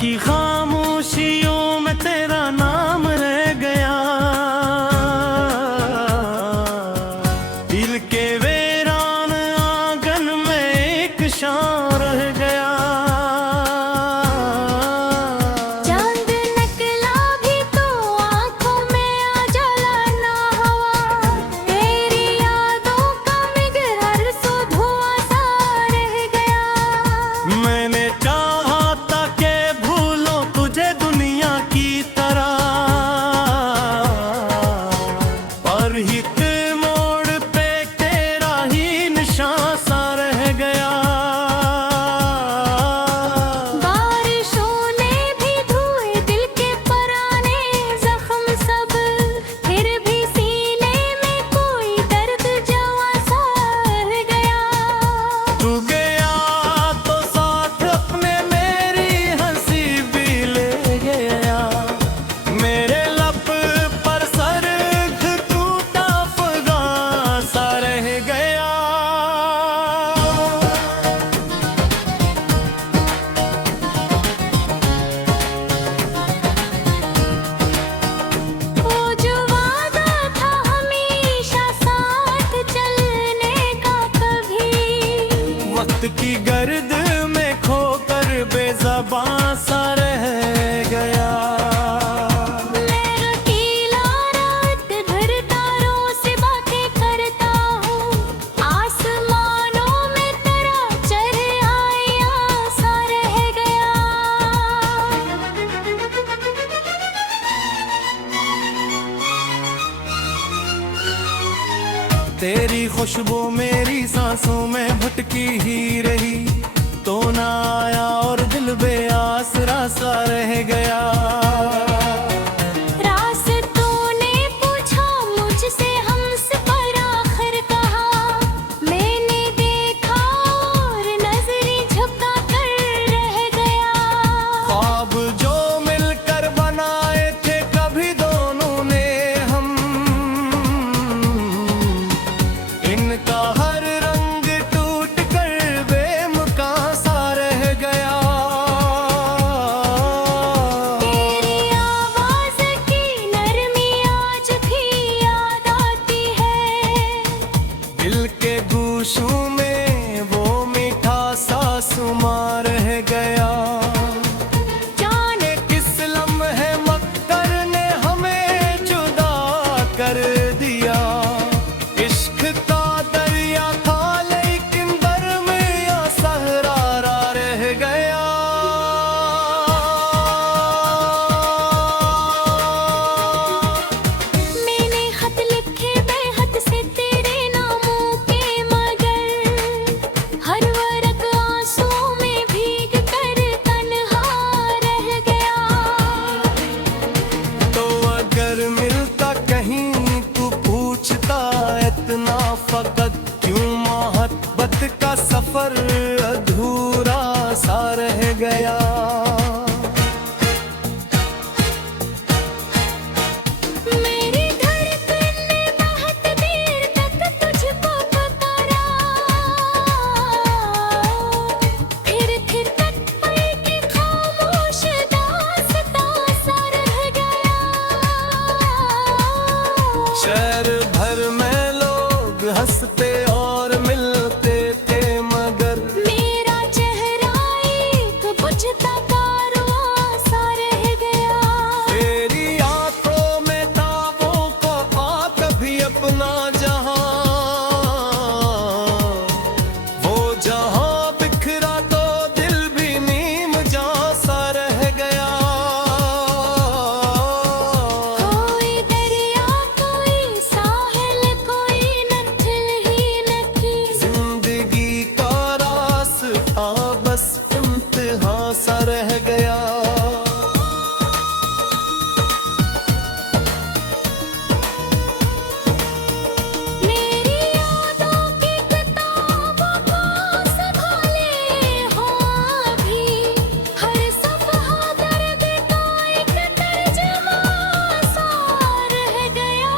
की खामोशियों में तेरा नाम रह गया, दिल के वीरान आंगन में एक शान रह गया। चांद निकला भी तो आंखों में उजाला ना हुआ, तेरी यादों का मिगरर सो धुआं सा रह गया। मैंने चाहा था कि भूलो तुझे दुनिया की तरह, पर हित मोड़ पे तेरा ही निशान सा रह गया। बारिशों ने भी धोए दिल के पुराने जख्म सब, फिर भी सीने में कोई दर्द जवां सा रह गया। तू गया तो साथ अपने मेरी हंसी भी ले गया, मेरे लब पर सर्द टूटा फगा सा रह गया। वो जो वादा था हमेशा साथ चलने का, कभी वक्त की गर्द में खोकर बेज़बां सा रह गया। मैं अकेला रात भर तारों से बातें करता हूँ, आसमानों में तेरा चेहरा सा रह गया। तेरी खुशबू मेरी सांसों में भटकी ही रही, तो ना आया और दिल बेआसरा सा रह गया। रास्तों ने पूछा मुझसे हमसे पर आखिर कहा, मैंने देखा और नजरें झुका कर रह गया। ख्वाब जो मिलकर बनाए थे कभी दोनों ने हम, इनका हर रंग टूट कर बेमुका सा रह गया। तेरी आवाज की नरमी आज भी याद आती है, दिल के गूशों में वो मीठा सा सुमा रह गया। जाने किस लम्हे मक्कर ने हमें जुदा कर दिया, इश्क का दरिया था लेकिन दरमिया सहरा रह गया। मैंने खत लिखे बेहद से तेरे नामों के, मगर हर वरक आंसुओं में भीग कर तन्हा रह गया। तो अगर मिलता कहीं तू पूछता इतना फकत क्यों, मोहब्बत का सफर अधूरा सा रह गया। मेरी धड़कन ने बहुत देर तक तुझको पुकारा, फिर तक पल के खामोश दास्तां सा रह गया। शहर भर में लोग हंसते और मिलते थे, मगर मेरा चेहरा एक बुझता कारवां सा रह गया। तेरी आंखों में ताबों को आ कभी अपना जहां, वो जहां बिखरा तो दिल भी नीम जहां सा रह गया। कोई दरिया कोई साहिल कोई नथल ही नथी, जिंदगी का रास्ता बस इम्तिहां सा रह गया। मेरी यादों की किताबों को संभाले हो अभी, हर सफ़हा दर्द का एक तर्जुमा सा रह गया।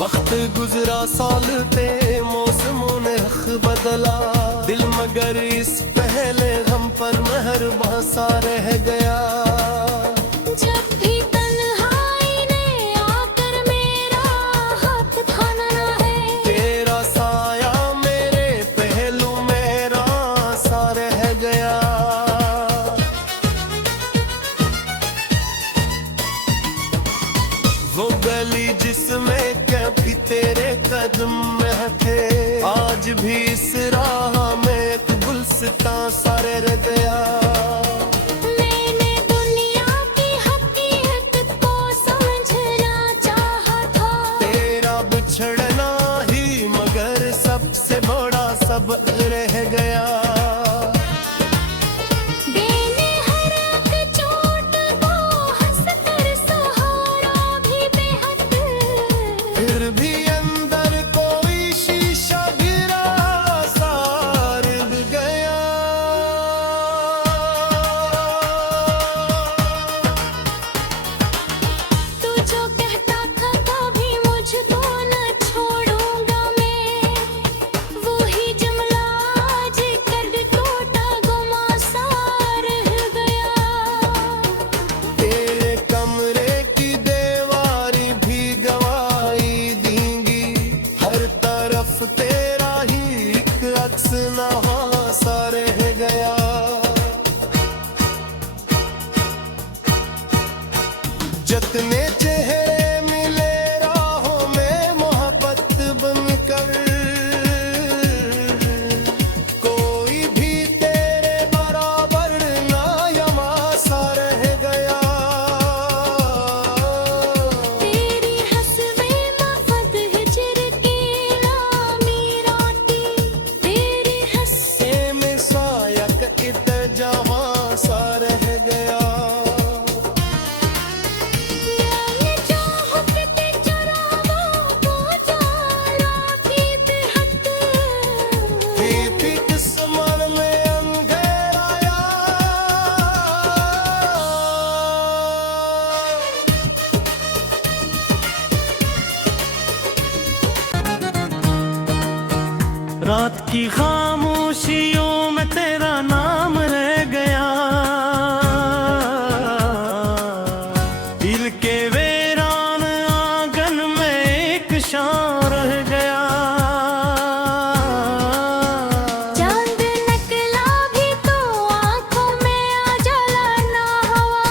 वक्त गुजरा साल पे मौसमों ने बदला दिल, मगर इस पहले हम पर मेहरबान सा रह गया। जब भी तन्हाई ने आकर मेरा हाथ थाना है, तेरा साया मेरे पहलू मेरा सा रह गया। वो गली जिसमें कभी तेरे कदम में थे, आज भी इस राह में एक गुलसितां सा रह गया। मैंने दुनिया की हकीकत को समझना चाहा था, तेरा बिछड़ना ही मगर सबसे बड़ा सबक रह गया। देने हर एक चोट को हंसकर सहारा भी बेहद, फिर भी अंदर कोई शीशा गिरा सा रह गया। तू जो कहता था कभी मुझको न छोड़ूंगा मैं, वो ही जुमला आज कर टूटा गुमा सा रह गया। तेरे कमरे की दीवारी भी गवाही देंगी, हर तरफ तेरा ही एक अक्स नहा सा रह गया। जितने चेहरे मिले राहों में मोहब्बत बनकर, कोई भी तेरे बराबर ना यमा सा रह गया। तेरी हस्बे मफद हिजर की मीराती, तेरी हस्से से में सायक इतजामा सा रह गया। मैं चाहूं कि ते चुरावा को जाला की बेहद, भी किस्मत में अंधेरा आया। रात की खामोशियों में तेरा नाम रह गया, दिल के वीरान आंगन में एक शान रह गया। चांद निकला भी तो आंखों में आ जला ना हवा,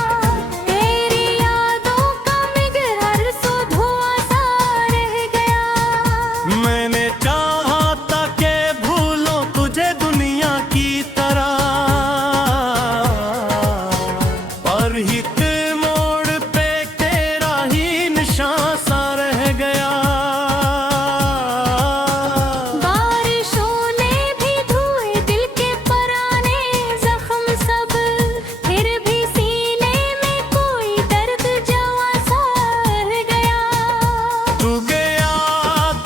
तेरी यादों का मिगहर सो धुआं सा रह गया। मैंने चाहा था कि भूलो तुझे दुनिया की तरह, पर हित मोड़ पे तेरा ही निशान सा रह गया। बारिशों ने भी धोए दिल के पुराने जख्म सब, फिर भी सीने में कोई दर्द जवा सा रह गया। तू गया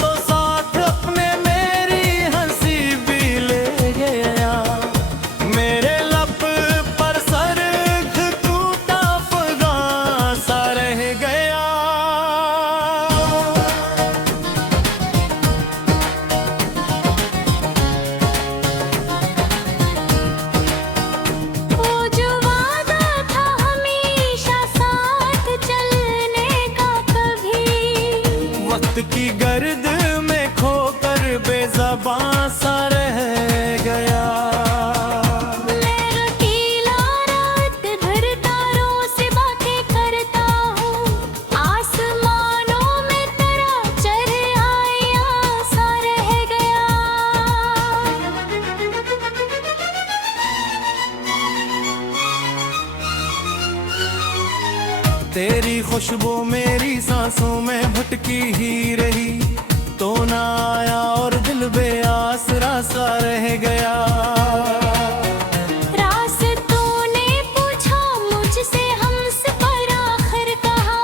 तो साथ अपने मेरी हंसी भी ले गया, मेरे लब पर सर्द टूटा फगा सा रह गया। वो जो वादा था हमेशा साथ चलने का, कभी वक्त की गर्द में खोकर बेज़बां सा रह गया। मैं अकेला रात भर तारों से बातें करता हूँ, आसमानों में तेरा चरआया सा रह गया। तेरी खुशबू मेरी सांसों में भटकी ही रही, तो ना आया और दिल बेआसरा सा रह गया। रास्तों ने पूछा मुझसे हमसे पर आखिर कहा,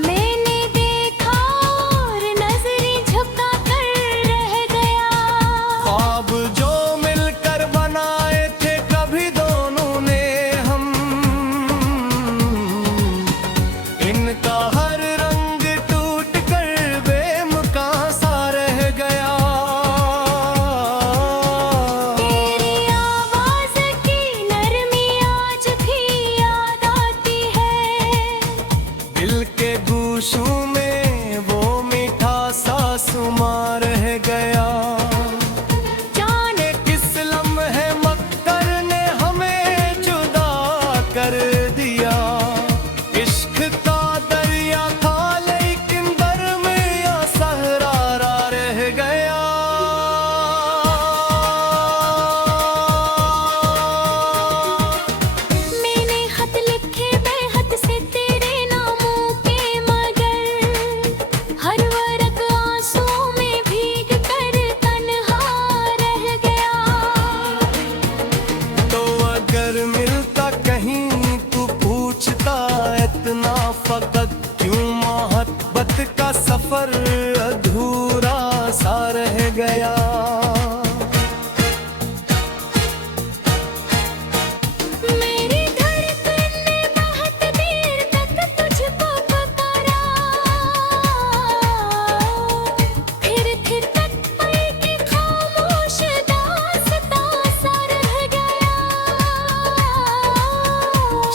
मैंने देखा और नजरें झुका कर रह गया। ख्वाब जो मिलकर बनाए थे कभी दोनों ने हम, इनका हर रंग टूट कर बेमुका सा रह गया। दिल के गूशों में वो मीठा सा सुमा रह गया। जाने किस लम्हे मक्कर ने हमें जुदा कर दिया। इश्क का दरिया था लेकिन दरमिया सहरा रह गया। मैंने खत लिखे बेहद से तेरे नामों के, मगर हर वर्क आंसुओं में भीग कर तन्हा रह गया। तो अगर मिलता कहीं तू पूछता इतना फकत क्यों, मोहब्बत का सफर अधूरा सा रह गया। मेरी धड़कन ने बहुत देर तक तुझको पुकारा, फिर तक पल के खामोश दास्तां सा रह गया।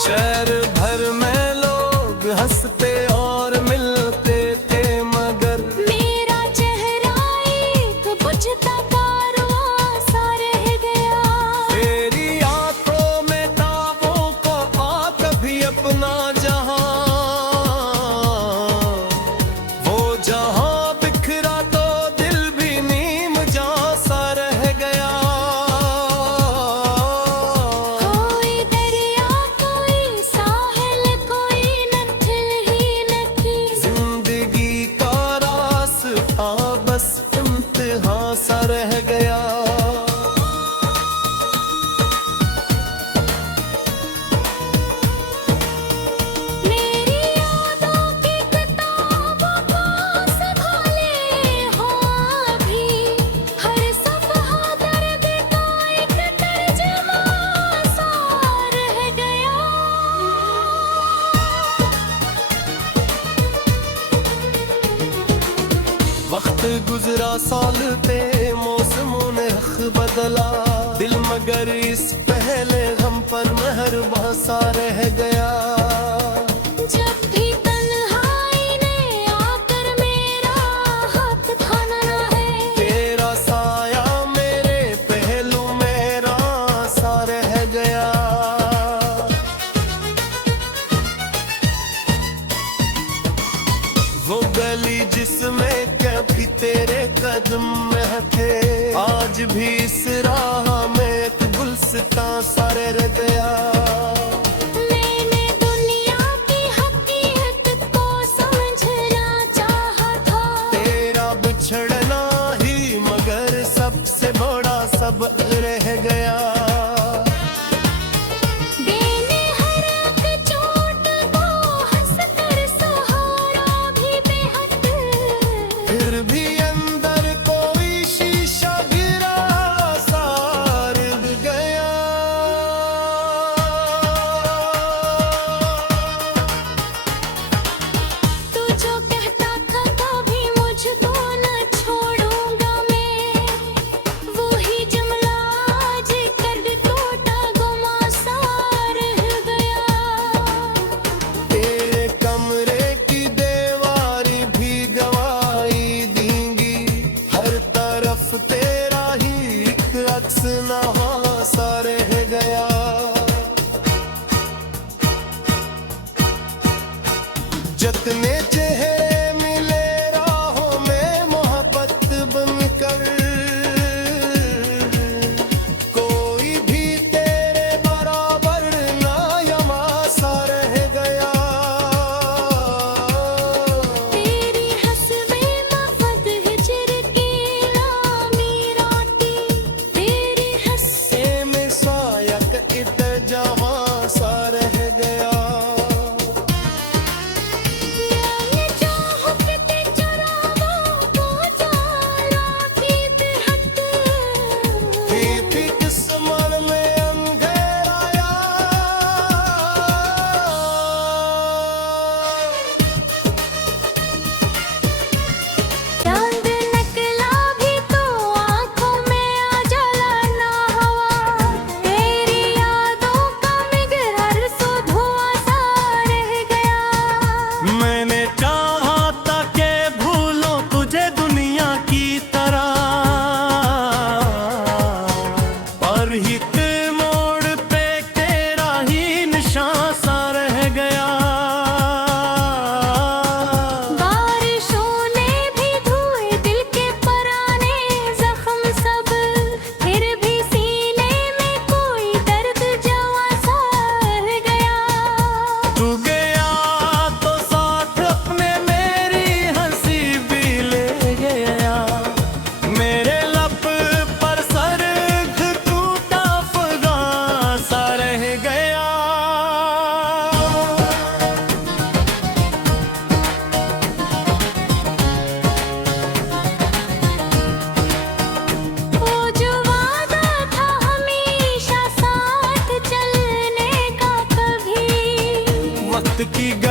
शहर भर में लोग हंसते और मिलते थे, मगर मेरा चेहरा एक बुझता कारवां सा रह गया। तेरी आंखों में ताबों को आ कभी अपना जहां, वो जहां बिखरा तो दिल भी नीम जहां सा रह गया। कोई दरिया कोई साहिल कोई नथल ही नथी, जिंदगी का रास्ता बस इम्तिहां सा रह गया। मेरी यादों की किताबों को संभाले हो अभी, हर सफ़हा दर्द का एक तर्जुमा सा रह गया। वक्त गुजरा साल पे मौसमों ने रख बदला, दिल मगर इस पहले गम पर मेहरबां सा रह गया। जब भी तन्हाई ने आकर मेरा हाथ थाना है, तेरा साया मेरे पहलू मेरा सा रह गया। वो गली जिसमें कभी तेरे कदम में थे, आज भी इस राह में एक गुलसितां सा रह गया। मैंने दुनिया की हकीकत को समझना चाहा था, तेरा बिछड़ना ही मगर सबसे बड़ा सबक रह गया। देने हर एक चोट को हंसकर सहारा भी बेहद, फिर भी अंदर कोई शीशा गिरा सा रह गया। तू जो कहता था कभी मुझको न छोड़ूंगा मैं, वो ही जुमला आज कर टूटा गुमा सा रह गया। तेरे कमरे की दीवारें भी गवाही देंगी, हर तरफ तेरा ही एक अक्स नहा सा रह गया। जितने चेहरे मिले राहों में मोहब्बत बनकर, कोई भी तेरे बराबर ना यमा सा रह गया। तेरी हस्बे मफद हिजर की लामी राती, तेरी हस्से ए में साया का इत्जहां सा रह गया। जाने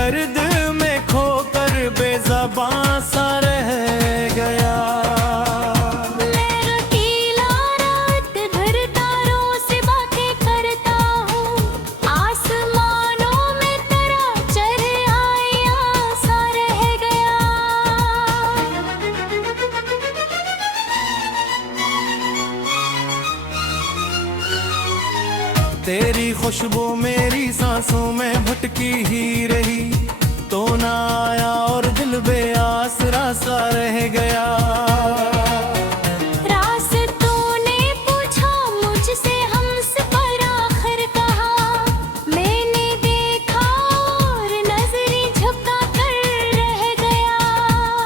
गर्द में खोकर बेज़बां सा रह गया। मैं अकेला रात भर तारों से बातें करता हूँ, आसमानों में तेरा चरआया सा रह गया। तेरी खुशबू मेरी सांसों में भटकी ही रही, तो ना आया और दिल बेआसरा सा रह गया। रास्तों ने पूछा मुझसे हमसफर आखिर कहा, मैंने देखा और नजरें झुका कर रह गया।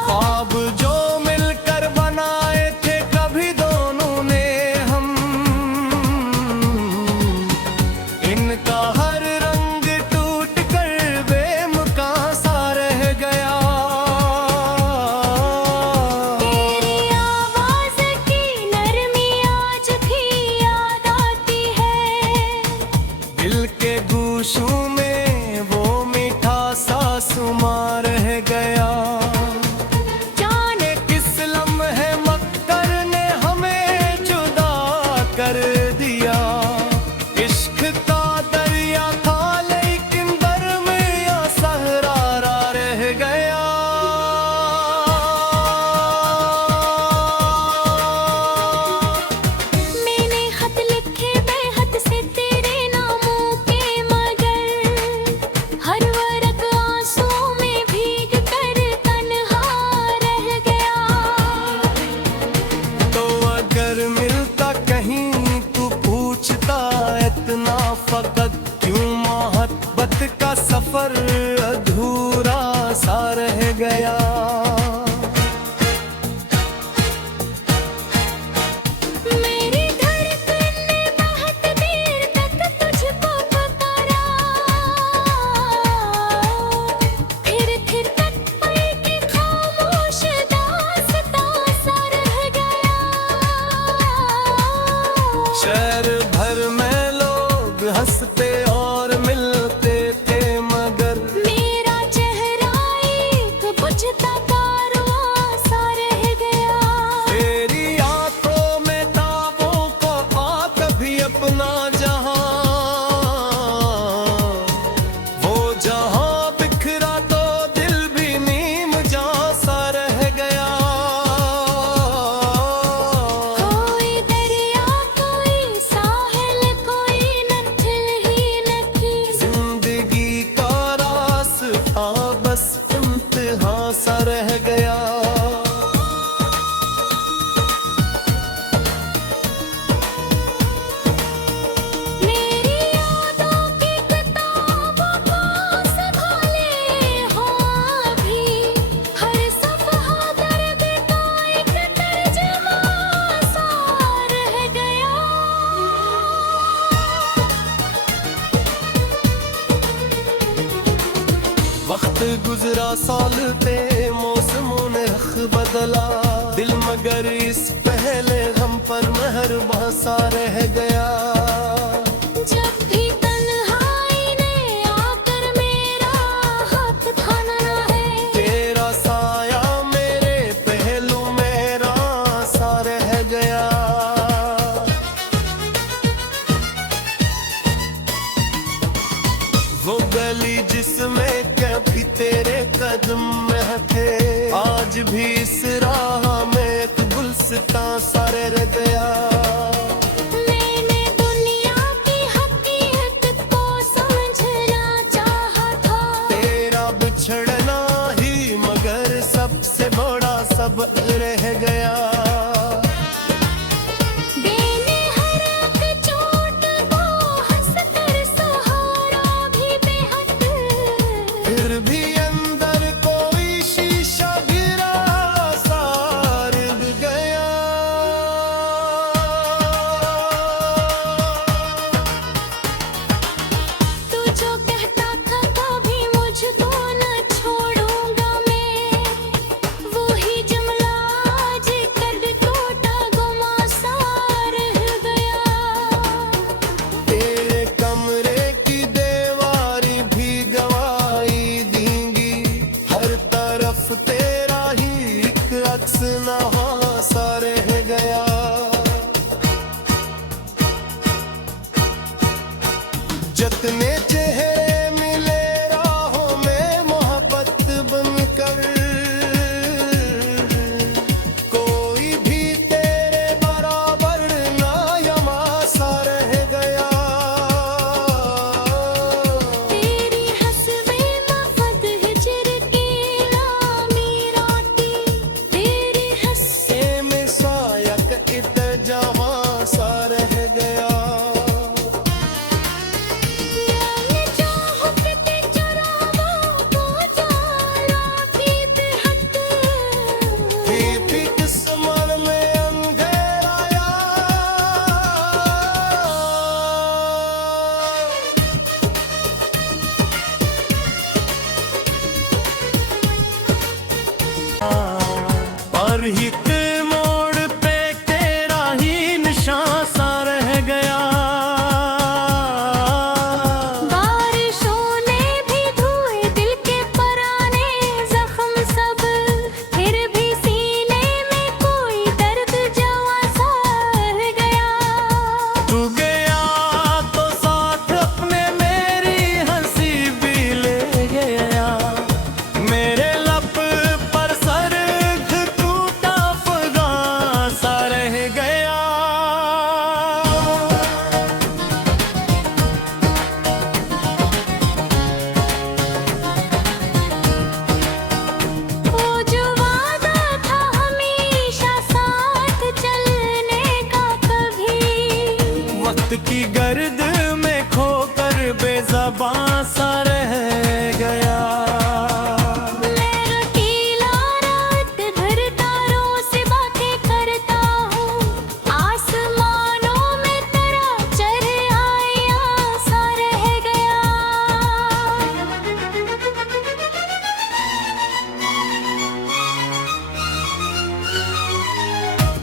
ख्वाब जो मिलकर बनाए थे कभी दोनों ने हम, इनका हर रंग टूट कर बेमुकां सा रह गया। तेरी आवाज की नरमी आज भी याद आती है, दिल के गूशों में वो मीठा सा सुमा रह गया। जाने किस लम्हे मक्कर ने हमें जुदा कर दिया। इश्क का दरिया था लेकिन दरमिया सहरा रह गया। मैंने खत लिखे बेहद से तेरे नामों के, मगर हर वर्ग आंसुओं में भीग कर तन्हा रह गया। तो अगर मिलता कहीं तू पूछता इतना फकत क्यों, मोहब्बत का सफर अधूरा सा रह गया। मेरी धड़कन ने बहुत देर तक तुझको पुकारा, फिर तक पल के खामोश दास्तां सा रह गया। शहर भर में लोग हंसते और मिलते थे, मगर मेरा चेहरा एक बुझता कारवां सा रह गया। तेरी आंखों में ताबों को आ कभी अपना जहां, वो जहां बिखरा तो दिल भी नीम जहां सा रह गया। कोई दरिया कोई साहिल कोई नथल ही नथी, जिंदगी का रास्ता बस इम्तिहां सा रह गया। मेरी यादों की किताबों को संभाले हो अभी, हर सफ़हा दर्द का एक तर्जुमा सा रह गया। वक्त गुजरा साल पे मौसमों ने रख बदला, दिल मगर इस पहले हम पर मेहरबां सा रह गया। जब भी तन्हाई ने आकर मेरा हाथ थाना है, तेरा साया मेरे पहलू मेरा सा रह गया। वो गली जिसमें कभी तेरे कदम में थे, आज भी इस राह में एक गुलसितां सा रह गया। मैंने दुनिया की हकीकत को समझना चाहा था, तेरा बिछड़ना ही मगर सबसे बड़ा सबक रह गया। देने हर एक चोट को हंसकर सहारा भी बेहद, फिर भी अंदर कोई शीशा गिरा सा रह गया। तू जो कहता था कभी मुझको न छोड़ूंगा मैं, वो ही जुमला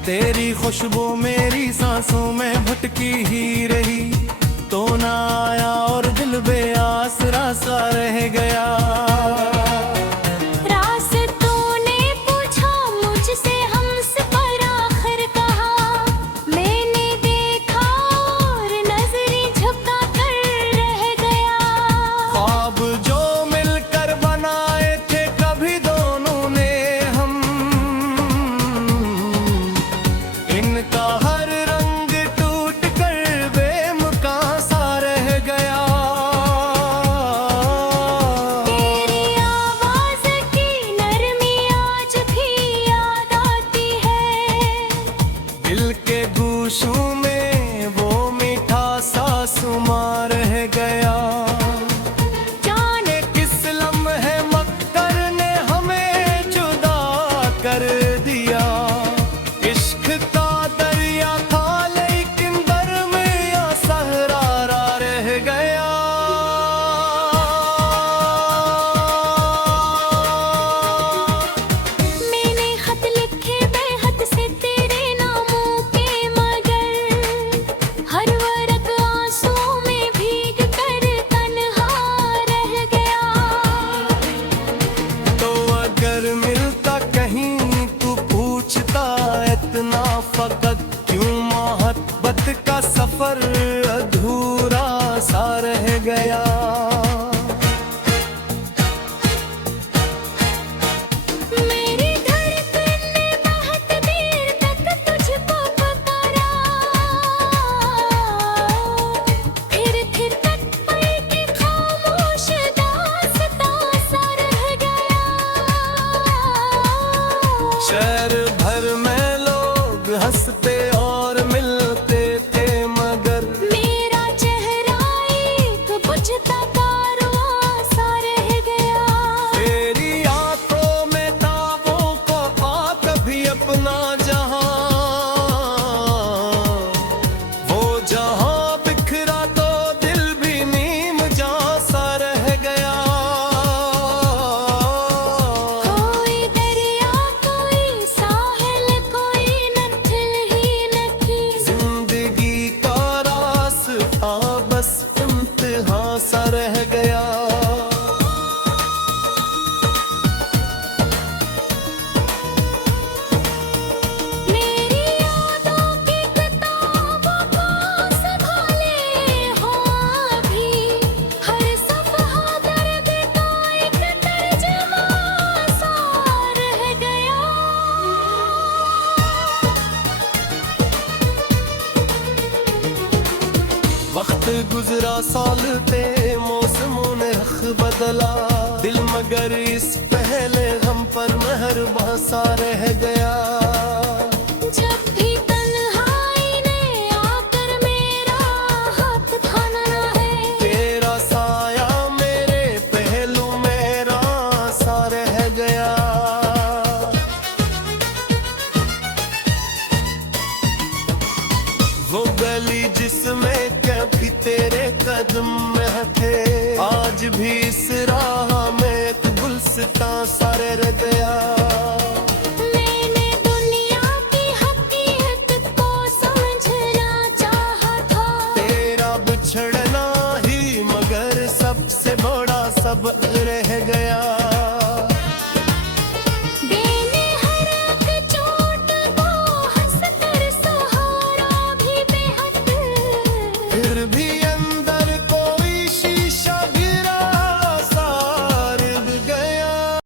तेरी खुशबू मेरी सांसों में भटकी ही रही, तो ना आया और दिल बेआसरा सा रह गया। रास्तों ने पूछा मुझसे हमस पर आखिर कहा, मैंने देखा और नजरें झुका कर रह गया। ख्वाब जो मिलकर बनाए थे कभी दोनों ने हम, इनका हर रंग टूट कर बेमुका सा रह गया। तेरी आवाज की नरमी आज भी याद आती है, दिल के गूशों में वो मीठा सा सुमा रह गया। जाने किस लम्हे मक्कर ने हमें जुदा कर दिया। इश्क का दरिया था लेकिन दरमिया सहरा रह गया। मैंने खत लिखे बेहद से तेरे नामों के, मगर हर वर्ग आंसुओं में भीग कर तन्हा रह गया। तो अगर मिलता कहीं तू पूछता इतना फकत क्यों, मोहब्बत का सफर अधूरा सा रह गया। मेरी धड़कन ने बहुत देर तक तुझको पुकारा, फिर तक पल के खामोश दास्तां सा रह गया। शहर भर में लोग हंसते और मिलते थे, मगर मेरा चेहरा एक बुझता कारवां सा रह गया। तेरी आंखों में ताबों को पा कभी अपना जहां, वो जहां बिखरा तो दिल भी नीम जा सा रह गया। कोई दरिया कोई साहिल कोई नथल ही नथी, जिंदगी का रास्ता बस इम्तिहां सा रह गया। मेरी यादों की किताबों को संभाले हो अभी, हर सफ़हा दर्द का एक तर्जुमा सा रह गया। वक्त गुजरा साल पे मौसमों ने रख बदला, दिल मगर इस पहले हम पर मेहरबान सा रह गया। जब भी तन्हाई ने आकर मेरा हाथ थाना है, तेरा साया मेरे पहलू मेरा सा रह गया। वो गली जिसमें कभी तेरे कदम में थे, आज भी इस राह में एक गुलसितां सा रह गया।